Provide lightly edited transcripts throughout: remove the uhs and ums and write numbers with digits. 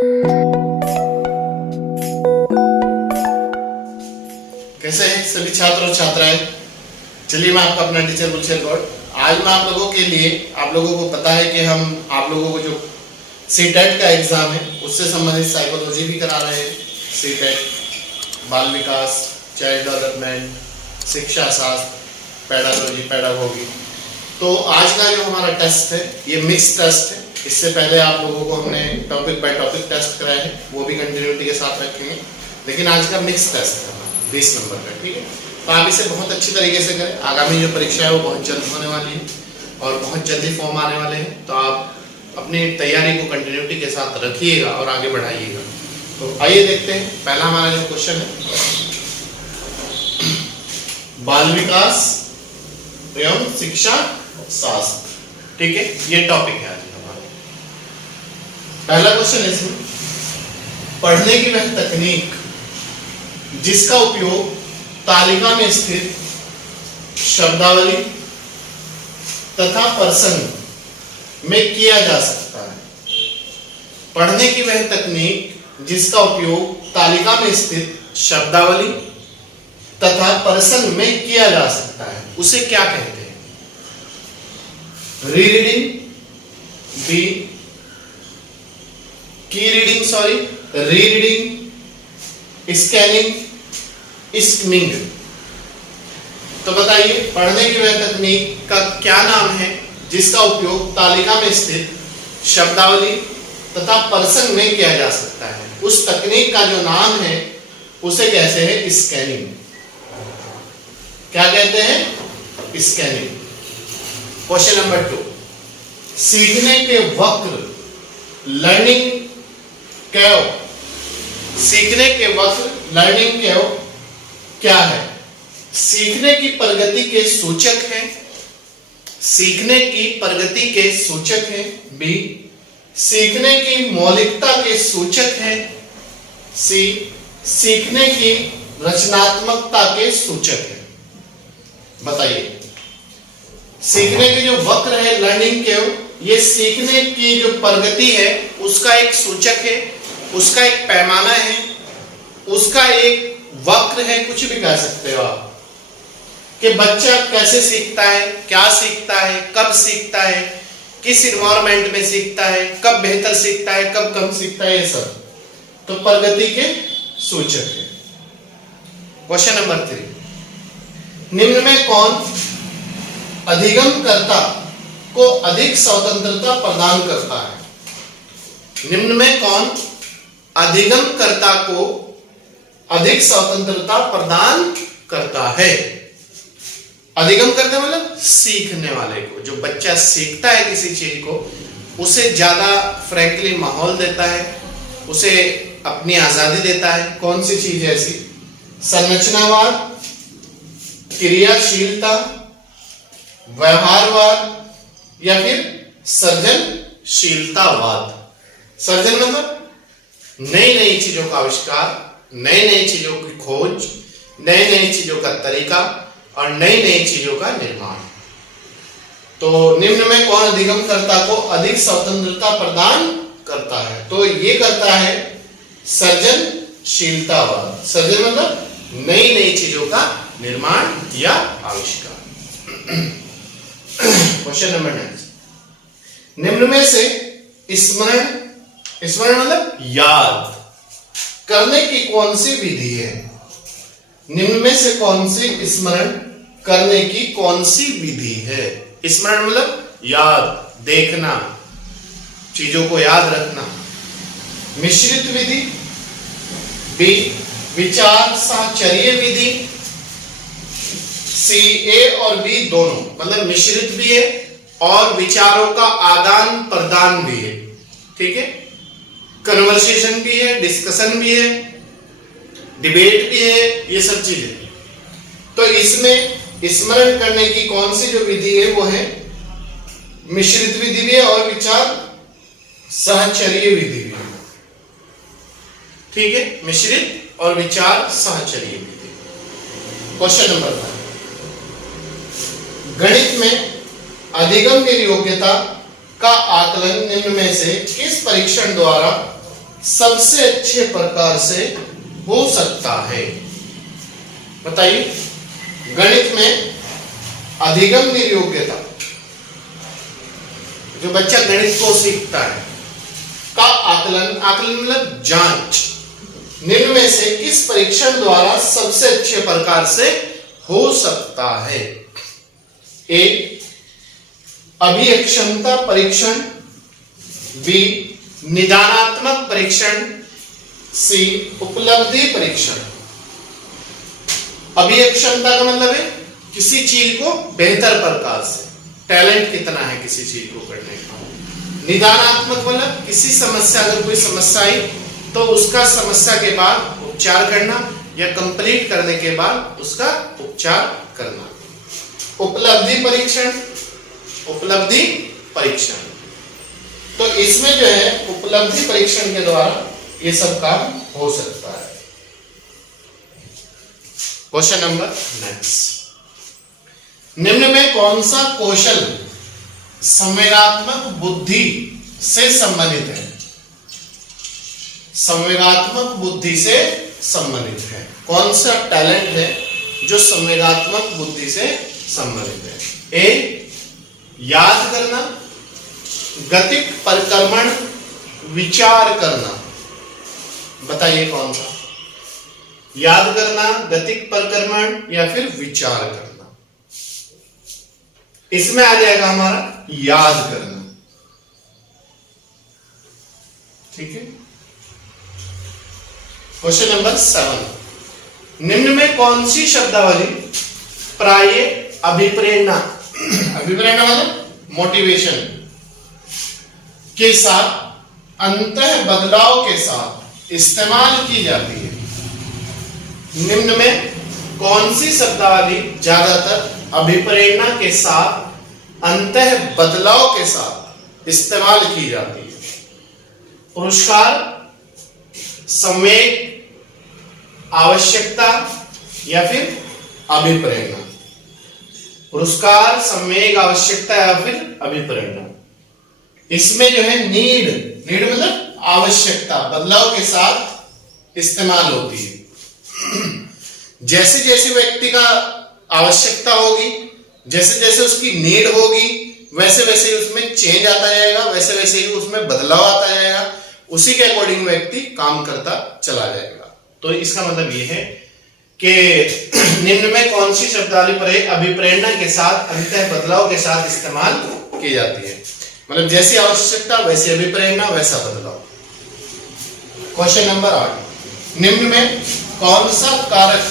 कैसे हैं सभी छात्र और छात्राएं। चलिए मैं आपका अपना टीचर गुलशन गौड़। आज मैं आप लोगों के लिए, आप लोगों को पता है कि हम आप लोगों को जो सीटेट का एग्जाम है उससे संबंधित साइकोलॉजी भी करा रहे हैं। सीटेट, बाल विकास, चाइल्ड डेवलपमेंट, शिक्षा शास्त्र, पेडागोजी। तो आज का जो हमारा टेस्ट है ये मिक्स टेस्ट है। इससे पहले आप लोगों को हमने टॉपिक बाय टॉपिक टेस्ट कराया है, वो भी कंटिन्यूटी के साथ रखेंगे। लेकिन आज का मिक्स टेस्ट है 20 नंबर का, ठीक है। तो आप इसे बहुत अच्छी तरीके से करें। आगामी जो परीक्षा है वो बहुत जल्द होने वाली है और बहुत जल्दी फॉर्म आने वाले हैं, तो आप अपनी तैयारी को कंटिन्यूटी के साथ रखिएगा और आगे बढ़ाइएगा। तो आइए देखते हैं। पहला हमारा जो क्वेश्चन है, बाल विकास एवं शिक्षा शास्त्र, ठीक है, ये टॉपिक है आज हमारा। पहला क्वेश्चन है इसमें, पढ़ने की वह तकनीक जिसका उपयोग तालिका में स्थित शब्दावली तथा प्रसंग में किया जा सकता है। पढ़ने की वह तकनीक जिसका उपयोग तालिका में स्थित शब्दावली तथा प्रसंग में किया जा सकता है, उसे क्या कहते हैं? रीडिंग, बी की रीडिंग, रीडिंग, स्कैनिंग, स्किमिंग। तो बताइए, पढ़ने की वह तकनीक का क्या नाम है जिसका उपयोग तालिका में स्थित शब्दावली तथा प्रसंग में किया जा सकता है? उस तकनीक का जो नाम है उसे कहते हैं स्कैनिंग। क्या कहते हैं? स्कैनिंग। क्वेश्चन नंबर 2, सीखने के वक्र लर्निंग कर्व, सीखने के वक्र लर्निंग कर्व क्या है? सीखने की प्रगति के सूचक है, सीखने की प्रगति के सूचक है। बी, सीखने की मौलिकता के सूचक है। सी, सीखने की रचनात्मकता के सूचक है। बताइए, सीखने के जो वक्र है लर्निंग कर्व, ये सीखने की जो प्रगति है उसका एक सूचक है, उसका एक पैमाना है, उसका एक वक्र है, कुछ भी कह सकते हो आप, कि बच्चा कैसे सीखता है, क्या सीखता है, कब सीखता है, किस इन्वायरमेंट में सीखता है, कब बेहतर सीखता है, कब कम सीखता है, ये सब तो प्रगति के सूचक है। क्वेश्चन नंबर 3, निम्न में कौन अधिगमकर्ता को अधिक स्वतंत्रता प्रदान करता है? निम्न में कौन अधिगमकर्ता को अधिक स्वतंत्रता प्रदान करता है? अधिगम करता मतलब सीखने वाले को, जो बच्चा सीखता है किसी चीज को उसे ज्यादा फ्रैंकली माहौल देता है, उसे अपनी आजादी देता है। कौन सी चीज ऐसी? संरचनावाद, क्रियाशीलता, व्यवहारवाद या फिर सृजनशीलतावाद। सृजन मतलब नई नई चीजों का आविष्कार, नई नई चीजों की खोज, नई नई चीजों का तरीका और नई नई चीजों का निर्माण। तो निम्न में कौन अधिगमकर्ता को अधिक स्वतंत्रता प्रदान करता है? तो ये करता है सृजनशीलतावाद। सृजन मतलब नई नई चीजों का निर्माण या आविष्कार। क्वेश्चन नंबर 9, निम्न में से स्मरण मतलब याद करने की कौन सी विधि है? निम्न में से कौन सी स्मरण करने की कौन सी विधि है? स्मरण मतलब याद, देखना, चीजों को याद रखना। मिश्रित विधि, बी विचार साहचर्य विधि, सी ए और बी दोनों, मतलब मिश्रित भी है और विचारों का आदान प्रदान भी है, ठीक है। कन्वर्सेशन भी है, डिस्कशन भी है, डिबेट भी है, ये सब चीजें। तो इसमें स्मरण करने की कौन सी जो विधि है वो है मिश्रित विधि भी है और विचार साहचर्य विधि भी है, ठीक है। मिश्रित और विचार साहचर्य विधि। क्वेश्चन नंबर 5, गणित में अधिगम योग्यता का आकलन निम्न में से किस परीक्षण द्वारा सबसे अच्छे प्रकार से हो सकता है। बताइए, गणित में अधिगम निर्योग्यता, जो बच्चा गणित को सीखता है, का आकलन, आकलन मतलब जांच, निम्न में से किस परीक्षण द्वारा सबसे अच्छे प्रकार से हो सकता है? ए, अभिक्षमता परीक्षण, बी, निदानात्मक परीक्षण, सी, उपलब्धि परीक्षण। अभिक्षमता का मतलब है किसी चीज को बेहतर प्रकार से, टैलेंट कितना है किसी चीज को करने का। निदानात्मक मतलब किसी समस्या, अगर कोई समस्या आई तो उसका समस्या के बाद उपचार करना या कंप्लीट करने के बाद उसका उपचार करना। उपलब्धि परीक्षण, उपलब्धि परीक्षण, तो इसमें जो है उपलब्धि परीक्षण के द्वारा ये सब काम हो सकता है। क्वेश्चन नंबर नेक्स्ट, निम्न में कौन सा कौशल संवेगात्मक बुद्धि से संबंधित है? संवेगात्मक बुद्धि से संबंधित है। कौन सा टैलेंट है जो संवेगात्मक बुद्धि से संबंधित है? ए, याद करना, गतिक परिक्रमण, विचार करना। बताइए कौन सा? याद करना, गतिक परिक्रमण या फिर विचार करना। इसमें आ जाएगा हमारा याद करना। ठीक है। क्वेश्चन नंबर 7, निम्न में कौन सी शब्दावली प्राय अभिप्रेरणा, अभिप्रेरणा मतलब मोटिवेशन के साथ अंतः बदलाव के साथ इस्तेमाल की जाती है? निम्न में कौन सी शब्दावली ज्यादातर अभिप्रेरणा के साथ अंतः बदलाव के साथ इस्तेमाल की जाती है? पुरस्कार, संवेग, आवश्यकता या फिर अभिप्रेरणा? पुरस्कार, संवेग, आवश्यकता या फिर अभिप्रेरणा। इसमें जो है नीड, नीड मतलब आवश्यकता, बदलाव के साथ इस्तेमाल होती है। जैसे जैसे व्यक्ति का आवश्यकता होगी, जैसे जैसे उसकी नीड होगी, वैसे वैसे ही उसमें चेंज आता जाएगा, वैसे वैसे ही उसमें बदलाव आता जाएगा, उसी के अकॉर्डिंग व्यक्ति काम करता चला जाएगा। तो इसका मतलब ये है कि निम्न में कौन सी शब्दावली अभिप्रेरणा के साथ अंतः बदलाव के साथ इस्तेमाल की जाती है? मतलब जैसी आवश्यकता वैसी अभिप्रेरणा, वैसा बदलाव। क्वेश्चन नंबर 8, निम्न में कौन सा कारक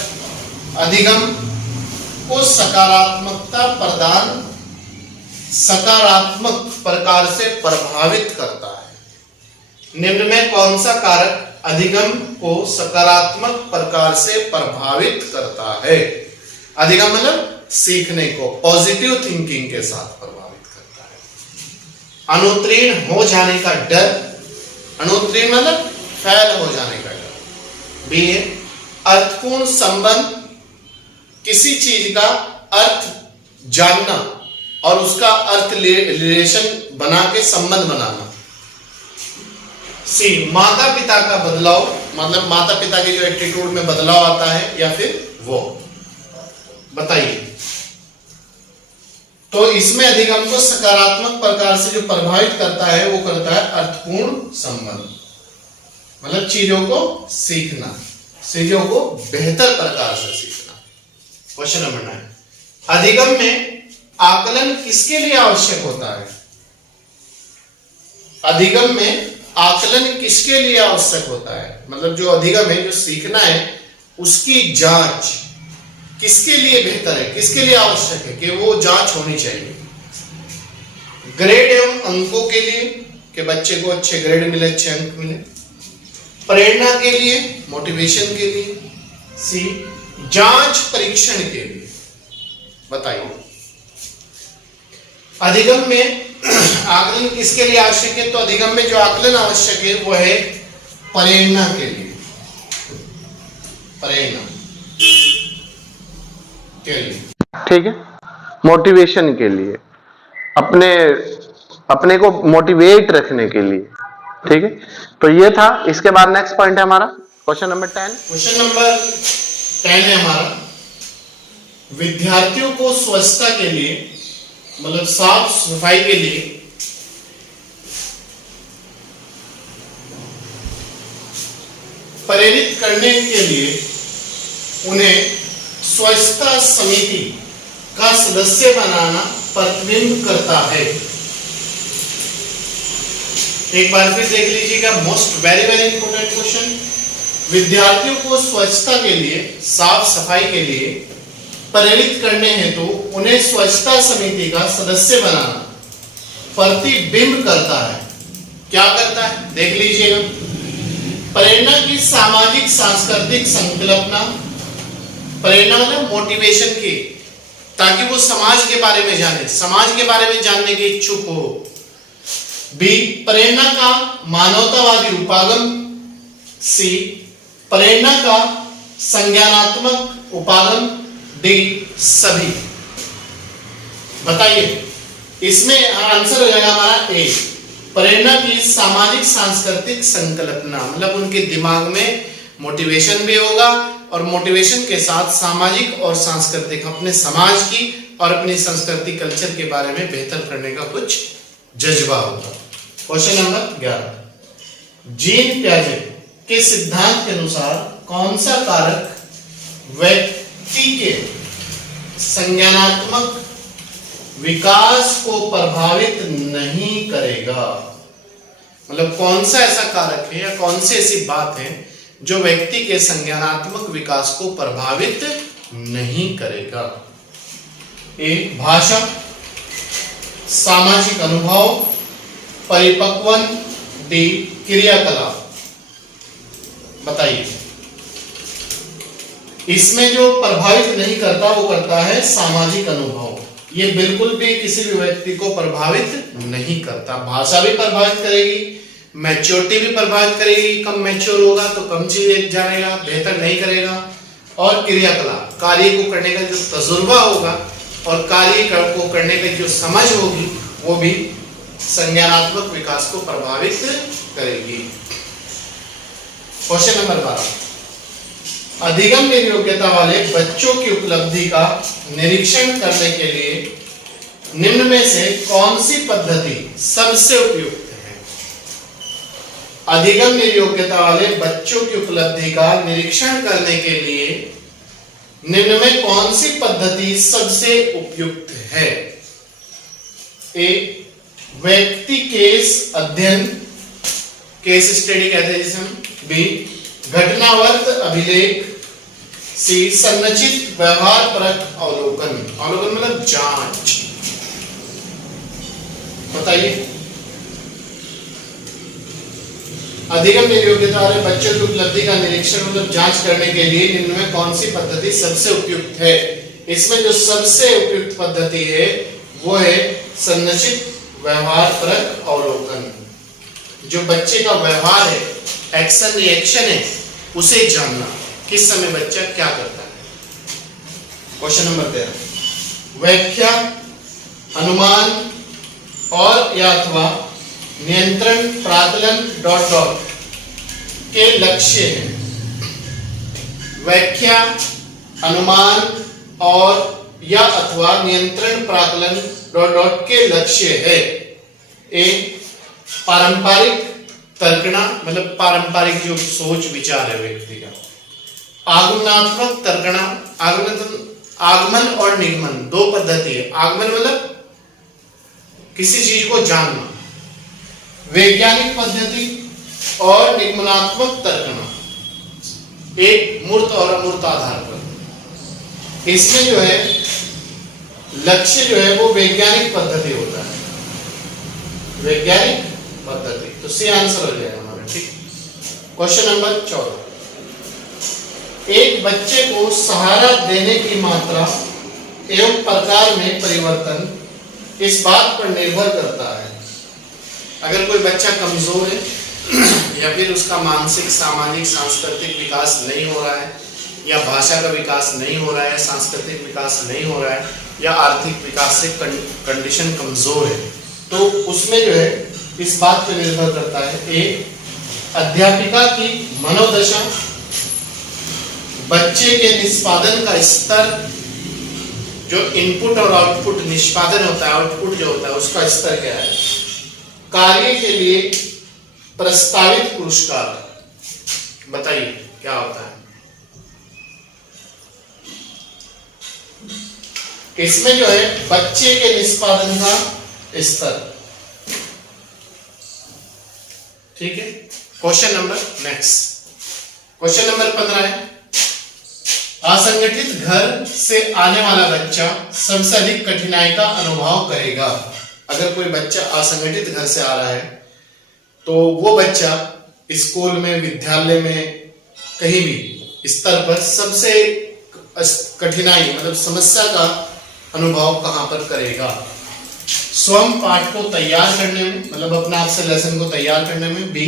अधिगम को सकारात्मकता प्रदान, सकारात्मक प्रकार से प्रभावित करता है? निम्न में कौन सा कारक अधिगम को सकारात्मक प्रकार से प्रभावित करता है? अधिगम मतलब सीखने को पॉजिटिव थिंकिंग के साथ प्रभावित करता है। अनुत्तीर्ण हो जाने का डर, अनुत्तीर्ण मतलब फेल हो जाने का डर। बी, अर्थपूर्ण संबंध, किसी चीज का अर्थ जानना और उसका अर्थ रिलेशन बना के संबंध बनाना। सी, माता पिता का बदलाव, मतलब माता पिता के जो एटीट्यूड में बदलाव आता है या फिर वो। बताइए, तो इसमें अधिगम को सकारात्मक प्रकार से जो प्रभावित करता है वो करता है अर्थपूर्ण संबंध, मतलब चीजों को सीखना, चीजों को बेहतर प्रकार से सीखना। क्वेश्चन नंबर 9, अधिगम में आकलन किसके लिए आवश्यक होता है? अधिगम में आकलन किसके लिए आवश्यक होता है? मतलब जो अधिगम है, जो सीखना है, उसकी जांच किसके लिए बेहतर है, किसके लिए आवश्यक है कि वो जांच होनी चाहिए? ग्रेड एवं अंकों के लिए कि बच्चे को अच्छे ग्रेड मिले, अच्छे अंक मिले। प्रेरणा के लिए, मोटिवेशन के लिए। सी, जांच परीक्षण के लिए। बताइए, अधिगम में आकलन किसके लिए आवश्यक है? तो अधिगम में जो आकलन आवश्यक है वो है प्रेरणा के लिए, प्रेरणा के लिए, ठीक है, मोटिवेशन के लिए, अपने को मोटिवेट रखने के लिए। ठीक है, तो ये था। इसके बाद नेक्स्ट पॉइंट है हमारा क्वेश्चन नंबर 10। क्वेश्चन नंबर 10 है हमारा, विद्यार्थियों को स्वच्छता के लिए मतलब साफ सफाई के लिए प्रेरित करने के लिए उन्हें स्वच्छता समिति का सदस्य बनाना प्रतिबिंब करता है। एक बार फिर देख लीजिएगा, most very very important question. विद्यार्थियों को स्वच्छता के लिए, साफ सफाई के लिए प्रेरित करने हेतु उन्हें स्वच्छता समिति का सदस्य बनाना प्रतिबिंब करता है। क्या करता है देख लीजिएगा, प्रेरणा की सामाजिक सांस्कृतिक संकल्पना, प्रेरणा मतलब मोटिवेशन की, ताकि वो समाज के बारे में जाने, समाज के बारे में जानने के इच्छुक हो। बी, प्रेरणा का मानवतावादी उपागम। सी, प्रेरणा का संज्ञानात्मक उपागम। डी, सभी। बताइए, इसमें आंसर हो जाएगा हमारा ए, प्रेरणा की सामाजिक सांस्कृतिक संकल्पना, मतलब उनके दिमाग में मोटिवेशन भी होगा और मोटिवेशन के साथ सामाजिक और सांस्कृतिक, अपने समाज की और अपनी संस्कृति कल्चर के बारे में बेहतर करने का कुछ जज्बा होगा। क्वेश्चन नंबर 11, जीन प्याजे के सिद्धांत के अनुसार कौन सा कारक व्यक्ति के संज्ञानात्मक विकास को प्रभावित नहीं करेगा? मतलब कौन सा ऐसा कारक है या कौन सी ऐसी बात है जो व्यक्ति के संज्ञानात्मक विकास को प्रभावित नहीं करेगा? ए, भाषा, सामाजिक अनुभव, परिपक्वन। डी, क्रियाकलाप। बताइए, इसमें जो प्रभावित नहीं करता वो करता है सामाजिक अनुभव। ये बिल्कुल भी किसी भी व्यक्ति को प्रभावित नहीं करता। भाषा भी प्रभावित करेगी, मैच्योरिटी भी प्रभावित करेगी, कम मैच्योर होगा तो कम चीजें जानेगा, बेहतर नहीं करेगा। और क्रियाकलाप, कार्य को करने का जो तजुर्बा होगा और कार्य को करने की जो समझ होगी वो भी संज्ञानात्मक विकास को प्रभावित करेगी। क्वेश्चन नंबर 12, अधिगम योग्यता वाले बच्चों की उपलब्धि का निरीक्षण करने के लिए निम्न में से कौन सी पद्धति सबसे उपयुक्त है? अधिगम योग्यता वाले बच्चों की उपलब्धि का निरीक्षण करने के लिए निम्न में कौन सी पद्धति सबसे उपयुक्त है? ए, व्यक्ति केस अध्ययन, केस स्टडी कहते हैं जिसे हम। बी, घटनावर्त अभिलेख। सी, संरचित व्यवहार परक अवलोकन। अवलोकन मतलब जांच। बताइए, अधिगम योग्यता वाले बच्चों की उपलब्धि का निरीक्षण मतलब जांच करने के लिए निम्न में कौन सी पद्धति सबसे उपयुक्त है? इसमें जो सबसे उपयुक्त पद्धति है वो है संरचित व्यवहार परक अवलोकन। जो बच्चे का व्यवहार है, एक्शन रिएक्शन है, उसे जानना, किस समय बच्चा क्या करता है। क्वेश्चन नंबर 13, व्याख्या, अनुमान और या अथवा नियंत्रण प्राकलन ... के लक्ष्य हैं। व्याख्या, अनुमान और या अथवा नियंत्रण प्राकलन ... के लक्ष्य है। ए, पारंपरिक तर्कना, मतलब पारंपरिक जो सोच विचार है व्यक्ति का। आगमनात्मक तर्कना, आगमन और निगमन दो पद्धति है। आगमन मतलब किसी चीज को जानना, वैज्ञानिक पद्धति, और निगमनात्मक तर्कना, एक मूर्त और अमूर्त आधार पर। इसमें जो है लक्ष्य जो है वो वैज्ञानिक पद्धति होता है, वैज्ञानिक पद्धति। तो सी आंसर हो जाएगा हमारा। ठीक। क्वेश्चन नंबर 14, एक बच्चे को सहारा देने की मात्रा एवं प्रकार में परिवर्तन इस बात पर निर्भर करता है, अगर कोई बच्चा कमजोर है या फिर उसका मानसिक, सामाजिक, सांस्कृतिक विकास नहीं हो रहा है, या भाषा का विकास नहीं हो रहा है, सांस्कृतिक विकास नहीं हो रहा है, या आर्थिक विकास से कंडीशन कमजोर है, तो उसमें जो है इस बात पर निर्भर करता है, एक अध्यापिका की मनोदशा, बच्चे के निष्पादन का स्तर, जो इनपुट और आउटपुट निष्पादन होता है, आउटपुट जो होता है उसका स्तर क्या है, कार्य के लिए प्रस्तावित पुरस्कार, बताइए क्या होता है। इसमें जो है बच्चे के निष्पादन का स्तर, ठीक है। Question number next, question number 15 है, असंगठित घर से आने वाला बच्चा सबसे अधिक कठिनाई का अनुभव करेगा। अगर कोई बच्चा असंगठित घर से आ रहा है तो वो बच्चा स्कूल में, विद्यालय में, कहीं भी स्तर पर सबसे कठिनाई मतलब समस्या का अनुभव कहां पर करेगा। स्वयं पाठ को तैयार करने में, मतलब अपने आप से लेसन को तैयार करने में। बी,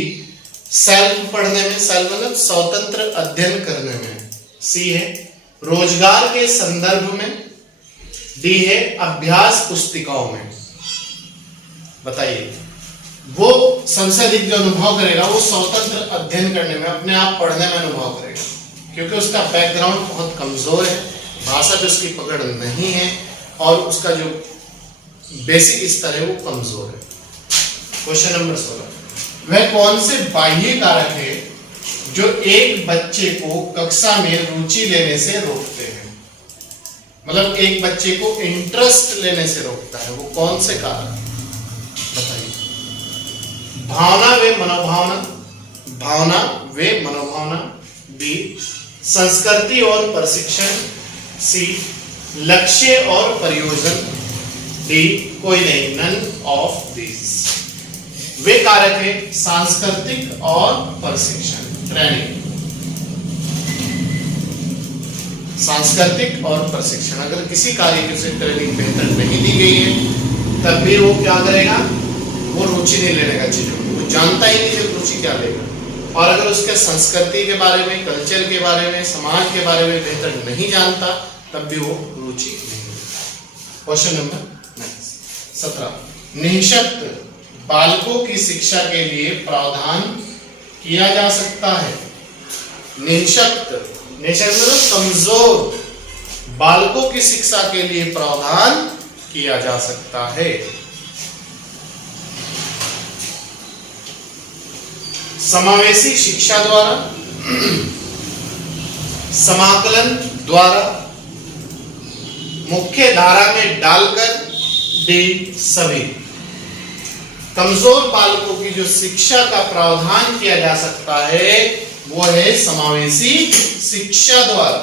सेल्फ पढ़ने में, सेल्फ मतलब स्वतंत्र अध्ययन करने में। सी है रोजगार के संदर्भ में। डी है अभ्यास पुस्तिकाओं में। बताइए, वो सबसे अधिक जो अनुभव करेगा वो स्वतंत्र अध्ययन करने में, अपने आप पढ़ने में अनुभव करेगा, क्योंकि उसका बैकग्राउंड बहुत कमजोर है, भाषा पे उसकी पकड़ नहीं है और उसका जो बेसिक स्तर है वो कमजोर है। क्वेश्चन नंबर 16, वह कौन से बाह्य कारक है जो एक बच्चे को कक्षा में रुचि लेने से रोकते हैं? मतलब एक बच्चे को इंटरेस्ट लेने से रोकता है, वो कौन से कारक बताइए। भावना व मनोभावना, भावना व मनोभावना। बी, संस्कृति और प्रशिक्षण। सी, लक्ष्य और प्रयोजन। डी, कोई नहीं, नन ऑफ दिस। वे कारक है सांस्कृतिक और प्रशिक्षण, ट्रेनिंग। सांस्कृतिक और प्रशिक्षण, अगर किसी कार्य की उसे ट्रेनिंग बेहतर नहीं दी गई है तब भी वो क्या करेगा, वो रुचि नहीं लेने का चीजों में, वो जानता ही नहीं कि रुचि क्या लेगा। और अगर उसके संस्कृति के बारे में, कल्चर के बारे में, समाज के बारे में बेहतर नहीं जानता तब भी वो रुचि नहीं लेगा। क्वेश्चन नंबर 17, निःशक्त बालकों की शिक्षा के लिए प्रावधान किया जा सकता है। निःशक्त, निःशक्त मतलब कमजोर बालकों की शिक्षा के लिए प्रावधान किया जा सकता है। समावेशी शिक्षा द्वारा, समाकलन द्वारा, मुख्य धारा में डालकर। डी, सभी। कमजोर बालकों की जो शिक्षा का प्रावधान किया जा सकता है वो है समावेशी शिक्षा द्वारा,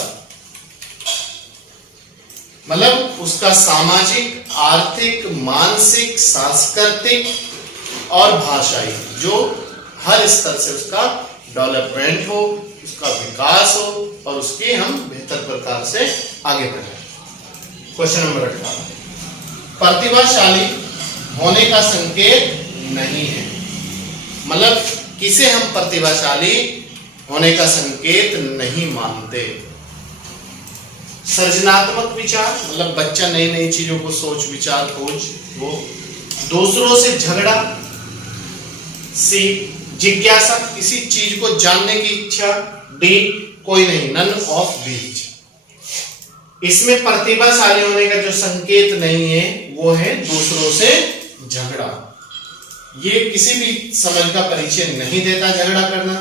मतलब उसका सामाजिक, आर्थिक, मानसिक, सांस्कृतिक और भाषाई, जो हर स्तर से उसका डेवलपमेंट हो, उसका विकास हो और उसकी हम बेहतर प्रकार से आगे बढ़े। क्वेश्चन नंबर 18, प्रतिभाशाली होने का संकेत नहीं है। मतलब किसे हम प्रतिभाशाली होने का संकेत नहीं मानते। सृजनात्मक विचार, मतलब बच्चा नई नई चीजों को सोच विचार खोज वो। दूसरों से झगड़ा। सी, जिज्ञासा, किसी चीज को जानने की इच्छा। डी, कोई नहीं, नन ऑफ दीज। इसमें प्रतिभाशाली होने का जो संकेत नहीं है वो है दूसरों से झगड़ा। ये किसी भी समझ का परिचय नहीं देता झगड़ा करना।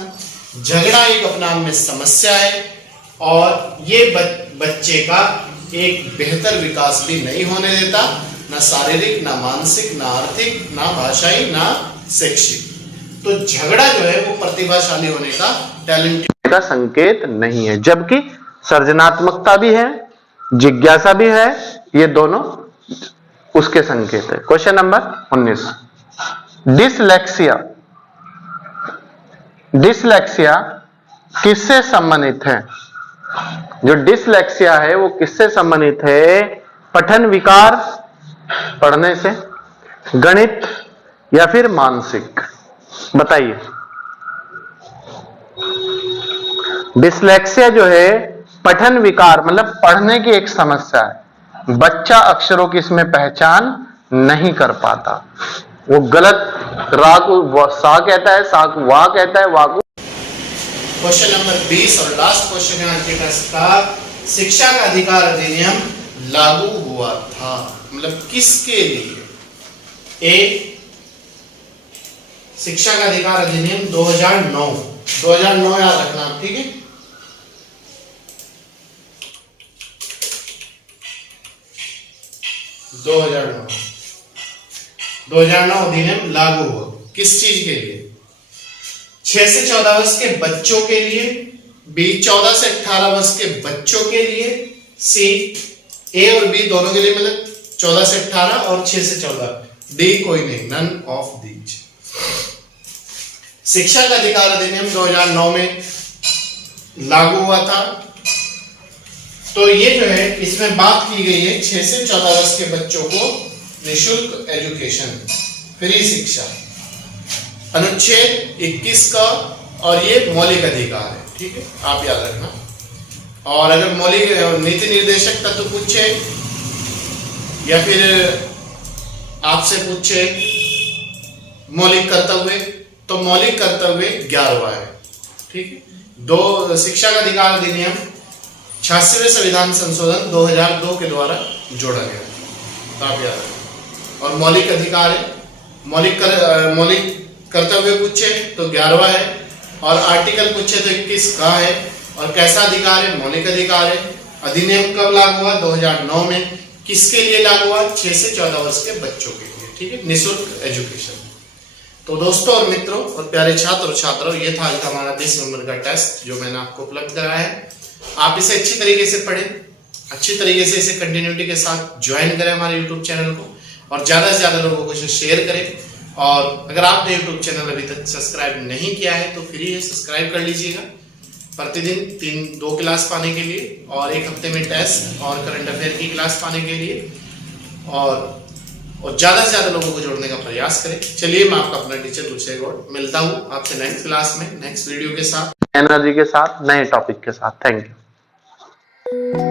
झगड़ा एक अपने आप में समस्या है और ये बच्चे का एक बेहतर विकास भी नहीं होने देता, ना शारीरिक, ना मानसिक, ना आर्थिक, ना भाषाई, ना शैक्षिक। तो झगड़ा जो है वो प्रतिभाशाली होने का, टैलेंटेड का संकेत नहीं है, जबकि सृजनात्मकता भी है, जिज्ञासा भी है, ये दोनों उसके संकेत है। Question number 19, dyslexia. डिसलेक्सिया किससे संबंधित है? जो डिसलेक्सिया है वो किससे संबंधित है? पठन विकार, पढ़ने से, गणित या फिर मानसिक? बताइए। डिसलेक्सिया जो है पठन विकार मतलब पढ़ने की एक समस्या है, बच्चा अक्षरों की इसमें पहचान नहीं कर पाता। वो गलत रा को सा कहता है, सा को वाह कहता है, वाह को। क्वेश्चन नंबर 20 और लास्ट क्वेश्चन है आज के टेस्ट का। शिक्षा का अधिकार अधिनियम लागू हुआ था, मतलब किसके लिए? ए, शिक्षा का अधिकार अधिनियम 2009 याद रखना आप, ठीक है। दो 2009 अधिनियम लागू हुआ किस चीज के लिए? 6 से 14 वर्ष के बच्चों के लिए, बी 14 से 18 वर्ष के बच्चों के लिए, सी ए और बी दोनों के लिए, मतलब 14 से 18 और 6 से 14, डी कोई नहीं, नन ऑफ दीज। शिक्षा का अधिकार अधिनियम 2009 में लागू हुआ था। तो ये जो है इसमें बात की गई है 6 से 14 वर्ष के बच्चों को निःशुल्क एजुकेशन, फ्री शिक्षा, अनुच्छेद 21 का, और ये मौलिक अधिकार है, ठीक है, आप याद रखना। और अगर मौलिक नीति निर्देशक तत्व पूछे या फिर आपसे पूछे मौलिक कर्तव्य, तो मौलिक कर्तव्य 11वां है, ठीक है। दो शिक्षा का अधिकार अधिनियम 86वें संविधान संशोधन 2002 के द्वारा जोड़ा गया, तो आप याद रखें। और मौलिक अधिकार है, मौलिक कर्तव्य पूछे तो 11वां है, और आर्टिकल पूछे तो 21 का है, और कैसा अधिकार है? मौलिक अधिकार है। अधिनियम कब लागू हुआ? 2009 में। किसके लिए लागू हुआ? 6 से 14 वर्ष के बच्चों के लिए, ठीक है, निःशुल्क एजुकेशन। तो दोस्तों और मित्रों और प्यारे छात्र और छात्राओं, ये था आज हमारा 20 नंबर का टेस्ट जो मैंने आपको उपलब्ध कराया है। आप इसे अच्छी तरीके से पढ़ें, अच्छी तरीके से इसे कंटिन्यूटी के साथ ज्वाइन करें हमारे यूट्यूब चैनल को, और ज्यादा से ज्यादा लोगों को इसे शेयर करें। और अगर आपने यूट्यूब चैनल अभी तक सब्सक्राइब नहीं किया है तो फ्री है, सब्सक्राइब कर लीजिएगा। प्रतिदिन 2 क्लास पाने के लिए, और 1 हफ्ते में टेस्ट और करंट अफेयर की क्लास पाने के लिए, और ज्यादा से ज्यादा लोगों को जोड़ने का प्रयास करें। चलिए, मैं आपका अपना टीचर रुचि गौड़ मिलता हूं आपसे नेक्स्ट क्लास में, नेक्स्ट वीडियो के साथ, एनर्जी के साथ, नए टॉपिक के साथ। Thank you.